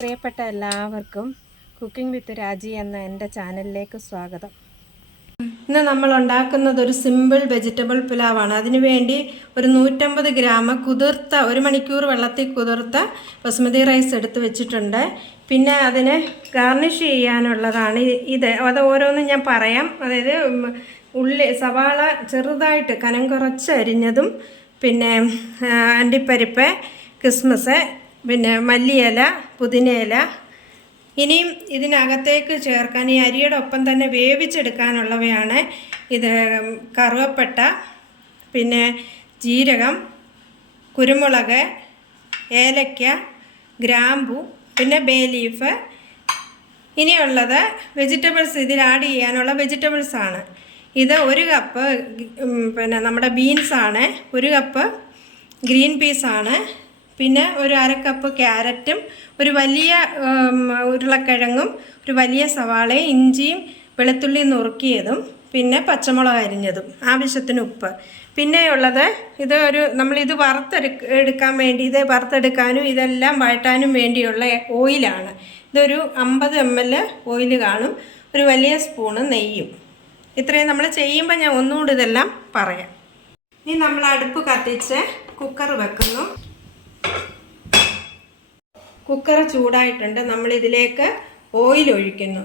പ്രിയപ്പെട്ട എല്ലാവർക്കും കുക്കിംഗ് വിത്ത് രാജി എന്ന എൻ്റെ ചാനലിലേക്ക് സ്വാഗതം. ഇന്ന് നമ്മൾ ഉണ്ടാക്കുന്നത് ഒരു സിമ്പിൾ വെജിറ്റബിൾ പുലാവാണ്. അതിനുവേണ്ടി ഒരു 150 ഗ്രാം കുതിർത്ത 1 മണിക്കൂർ വെള്ളത്തിൽ കുതിർത്ത ബസുമതി റൈസ് എടുത്ത് വെച്ചിട്ടുണ്ട്. പിന്നെ അതിന് ഗാർണിഷ് ചെയ്യാനുള്ളതാണ് അത് ഓരോന്നും ഞാൻ പറയാം. അതായത് സവാള ചെറുതായിട്ട് കനം കുറച്ച് അരിഞ്ഞതും, പിന്നെ അണ്ടിപ്പരിപ്പ്, കിസ്മിസ്, പിന്നെ മല്ലിയില, പുതിനയില. ഇനിയും ഇതിനകത്തേക്ക് ചേർക്കാൻ ഈ അരിയുടെ ഒപ്പം തന്നെ വേവിച്ചെടുക്കാനുള്ളവയാണ് ഇത്: കറുവപ്പട്ട, പിന്നെ ജീരകം, കുരുമുളക്, ഏലക്ക, ഗ്രാമ്പു, പിന്നെ ബേ ലീഫ്. ഇനിയുള്ളത് വെജിറ്റബിൾസ്, ഇതിൽ ആഡ് ചെയ്യാനുള്ള വെജിറ്റബിൾസാണ്. ഇത് 1 കപ്പ് പിന്നെ നമ്മുടെ ബീൻസാണ്, 1 കപ്പ് ഗ്രീൻ പീസാണ്, പിന്നെ ഒരു 1/2 കപ്പ് ക്യാരറ്റും, ഒരു വലിയ ഉരുളക്കിഴങ്ങും, ഒരു വലിയ സവാളയും, ഇഞ്ചിയും വെളുത്തുള്ളിയും നുറുക്കിയതും, പിന്നെ പച്ചമുളക് അരിഞ്ഞതും, ആവശ്യത്തിന് ഉപ്പ്. പിന്നെയുള്ളത് നമ്മളിത് എടുക്കാൻ വേണ്ടി, ഇത് വറുത്തെടുക്കാനും ഇതെല്ലാം വഴറ്റാനും വേണ്ടിയുള്ള ഓയിലാണ്. ഇതൊരു 50 ml ഓയിൽ കാണും, ഒരു വലിയ സ്പൂണ് നെയ്യും. ഇത്രയും നമ്മൾ ചെയ്യുമ്പോൾ ഞാൻ ഒന്നുകൂടി ഇതെല്ലാം പറയാം. ഇനി നമ്മൾ അടുപ്പ് കത്തിച്ച് കുക്കർ വെക്കുന്നു. കുക്കർ ചൂടായിട്ടുണ്ട്. നമ്മളിതിലേക്ക് ഓയിൽ ഒഴിക്കുന്നു.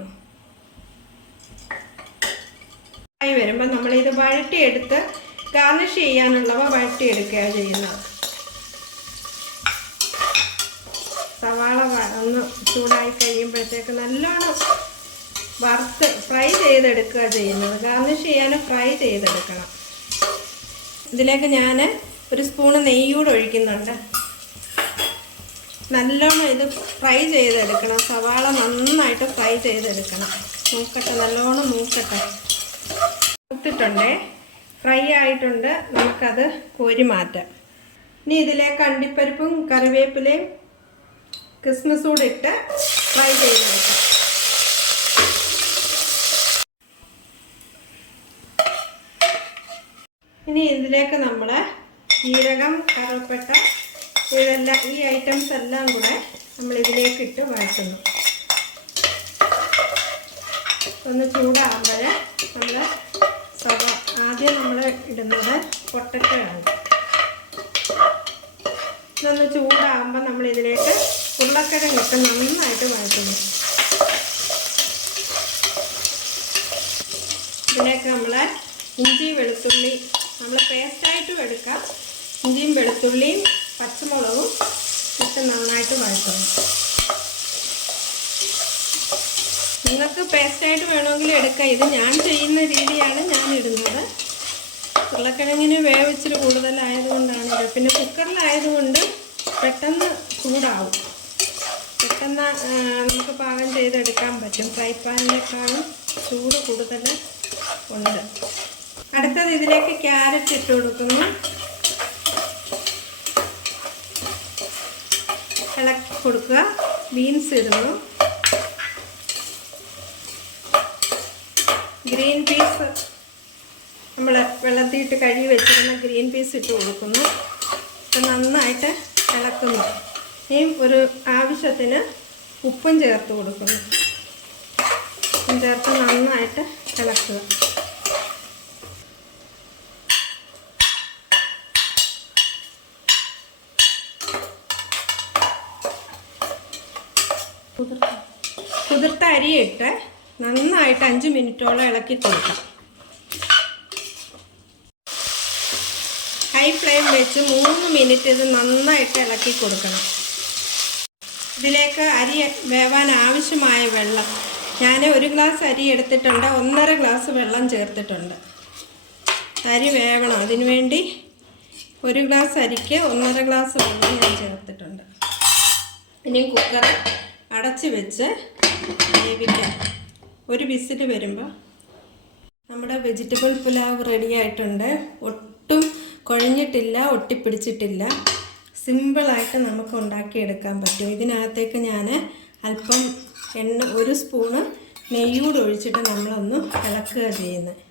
ആയി വരുമ്പോൾ നമ്മളിത് വഴറ്റിയെടുത്ത് ഗാർണിഷ് ചെയ്യാനുള്ളവ വഴറ്റിയെടുക്കുകയാണ് ചെയ്യുന്നത്. സവാള ഒന്ന് ചൂടായി കഴിയുമ്പോഴത്തേക്ക് നല്ലോണം വറുത്ത് ഫ്രൈ ചെയ്തെടുക്കുക ചെയ്യുന്നത്. ഗാർണിഷ് ചെയ്യാൻ ഫ്രൈ ചെയ്തെടുക്കണം. ഇതിലേക്ക് ഞാൻ 1 സ്പൂണ് നെയ്യൂടെ ഒഴിക്കുന്നുണ്ട്. നല്ലോണം ഇത് ഫ്രൈ ചെയ്തെടുക്കണം. സവാള നന്നായിട്ട് ഫ്രൈ ചെയ്തെടുക്കണം. നല്ലോണം മൂക്കട്ടെ. മൂത്തിട്ടുണ്ടേ, ഫ്രൈ ആയിട്ടുണ്ട്. നമുക്കത് കോരി മാറ്റാം. ഇനി ഇതിലേക്ക് അണ്ടിപ്പരിപ്പും കറിവേപ്പിലയും കിസ്മിസും കൂടെ ഇട്ട് ഫ്രൈ ചെയ്തെടുക്കാം. ഇനി ഇതിലേക്ക് നമ്മൾ ജീരകം, കറുവപ്പട്ട, ഈ ഐറ്റംസ് എല്ലാം കൂടെ നമ്മൾ ഇതിലേക്ക് ഇട്ട് വഴറ്റുന്നു. ഒന്ന് ചൂടാകുമ്പോൾ ആദ്യം നമ്മൾ ഇടുന്നത് പൊട്ടറ്റോ ആണ്. ഇതൊന്ന് ചൂടാകുമ്പോൾ നമ്മൾ ഇതിലേക്ക് ഉരുളക്കിഴങ്ങ് ഇട്ട് നന്നായിട്ട് വഴറ്റുന്നു. ഇതിലേക്ക് നമ്മൾ ഇഞ്ചി, വെളുത്തുള്ളി നമ്മൾ പേസ്റ്റായിട്ടും എടുക്കാം. ഇഞ്ചിയും വെളുത്തുള്ളിയും പച്ചമുളകും ഇട്ട് നന്നായിട്ട് വഴറ്റുന്നു. നിങ്ങൾക്ക് പേസ്റ്റായിട്ട് വേണമെങ്കിൽ എടുക്കാം. ഇത് ഞാൻ ചെയ്യുന്ന രീതിയാണ് ഞാൻ ഇടുന്നത്. ഉരുളക്കിഴങ്ങിന് വേവിച്ചിട്ട് കൂടുതലായതുകൊണ്ടാണ് ഇത്. പിന്നെ കുക്കറിലായതുകൊണ്ട് പെട്ടെന്ന് ചൂടാവും. പെട്ടെന്ന് നമുക്ക് പാകം ചെയ്തെടുക്കാൻ പറ്റും. ഫ്രൈ പാനിനേക്കാളും ചൂട് കൂടുതൽ ഉണ്ട്. അടുത്തത് ഇതിലേക്ക് ക്യാരറ്റ് ഇട്ട് കൊടുക്കുന്നു. ഇളക്കി കൊടുക്കുക. ബീൻസ് ഇടുന്നു. ഗ്രീൻ പീസ് നമ്മൾ വെള്ളത്തിയിട്ട് കഴുകി വെച്ചിരുന്ന ഗ്രീൻ പീസ് ഇട്ട് കൊടുക്കുന്നു. നന്നായിട്ട് ഇളക്കുന്നു. ഇനിയും ഒരു ആവശ്യത്തിന് ഉപ്പും ചേർത്ത് കൊടുക്കുന്നു. ഉപ്പും ചേർത്ത് നന്നായിട്ട് ഇളക്കുക. കുതിർത്ത അരിയിട്ട് നന്നായിട്ട് 5 മിനിറ്റോളം ഇളക്കി കൊടുക്കാം. ഹൈ ഫ്ലെയിം വെച്ച് 3 മിനിറ്റ് ഇത് നന്നായിട്ട് ഇളക്കി കൊടുക്കണം. ഇതിലേക്ക് അരി വേവാൻ ആവശ്യമായ വെള്ളം ഞാൻ 1 ഗ്ലാസ് അരി എടുത്തിട്ടുണ്ട്. 1.5 ഗ്ലാസ് വെള്ളം ചേർത്തിട്ടുണ്ട്. അരി വേവണം. അതിനുവേണ്ടി 1 ഗ്ലാസ് അരിക്ക് 1.5 ഗ്ലാസ് വെള്ളം ഞാൻ ചേർത്തിട്ടുണ്ട്. ഇനി കുക്കർ അടച്ച് വെച്ച് വേവിക്കാം. 1 വിസിൽ വരുമ്പോൾ നമ്മുടെ വെജിറ്റബിൾ പുലാവ് റെഡി ആയിട്ടുണ്ട്. ഒട്ടും കുഴഞ്ഞിട്ടില്ല, ഒട്ടിപ്പിടിച്ചിട്ടില്ല. സിമ്പിളായിട്ട് നമുക്ക് ഉണ്ടാക്കിയെടുക്കാൻ പറ്റും. ഇതിനകത്തേക്ക് ഞാൻ അല്പം 1 സ്പൂണ് നെയ്യൂടെ ഒഴിച്ചിട്ട് നമ്മളൊന്ന് ഇളക്കുക ചെയ്യുന്നത്.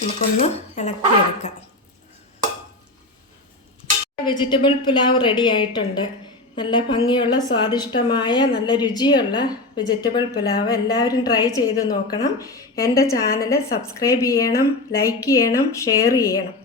നമുക്കൊന്ന് ഇളക്കിയെടുക്കാം. വെജിറ്റബിൾ പുലാവ് റെഡി ആയിട്ടുണ്ട്. നല്ല ഭംഗിയുള്ള സ്വാദിഷ്ടമായ നല്ല രുചിയുള്ള വെജിറ്റബിൾ പുലാവ് എല്ലാവരും ട്രൈ ചെയ്ത് നോക്കണം. എൻ്റെ ചാനൽ സബ്സ്ക്രൈബ് ചെയ്യണം, ലൈക്ക് ചെയ്യണം, ഷെയർ ചെയ്യണം.